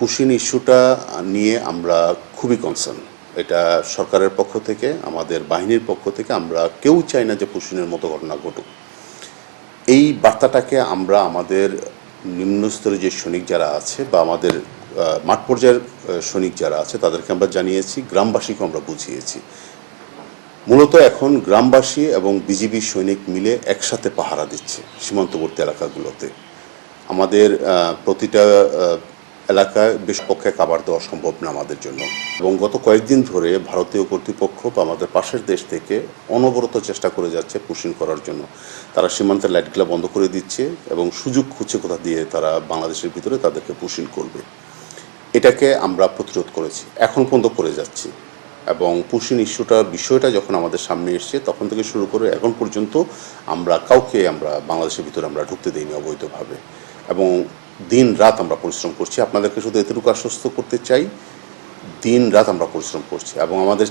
Push in ইস্যুটা নিয়ে আমরা খুবই কনসার্ন। এটা সরকারের পক্ষ থেকে, আমাদের বাহিনীর পক্ষ থেকে আমরা কেউ চাই না যে পুশিনের মতো ঘটনা ঘটুক। এই বার্তাটাকে আমরা আমাদের নিম্নস্তরে যে সৈনিক যারা আছে বা আমাদের মাঠ পর্যায়ের সৈনিক যারা আছে তাদেরকে আমরা জানিয়েছি, গ্রামবাসীকে আমরা বুঝিয়েছি। মূলত এখন গ্রামবাসী এবং বিজিবি সৈনিক মিলে একসাথে পাহারা দিচ্ছে সীমান্তবর্তী এলাকাগুলোতে। আমাদের প্রতিটা এলাকায় বেশ পক্ষে কাভার দেওয়া সম্ভব না আমাদের জন্য, এবং গত কয়েকদিন ধরে ভারতীয় কর্তৃপক্ষ বা আমাদের পাশের দেশ থেকে অনবরত চেষ্টা করে যাচ্ছে পুশিং করার জন্য। তারা সীমান্তের লাইটগুলো বন্ধ করে দিচ্ছে এবং সুযোগ খুঁজছে কোথা দিয়ে তারা বাংলাদেশের ভিতরে তাদেরকে পুশিং করবে। এটাকে আমরা প্রতিরোধ করেছি, এখন পর্যন্ত করে যাচ্ছি। এবং পুশিং বিষয়টা যখন আমাদের সামনে এসছে তখন থেকে শুরু করে এখন পর্যন্ত আমরা কাউকে বাংলাদেশের ভিতরে আমরা ঢুকতে দিইনি অবৈধভাবে। এবং দিন রাত আমরা পরিশ্রম করছি। আপনাদেরকে শুধু এতটুকু আশ্বস্ত করতে চাই, দিন রাত আমরা পরিশ্রম করছি এবং আমাদের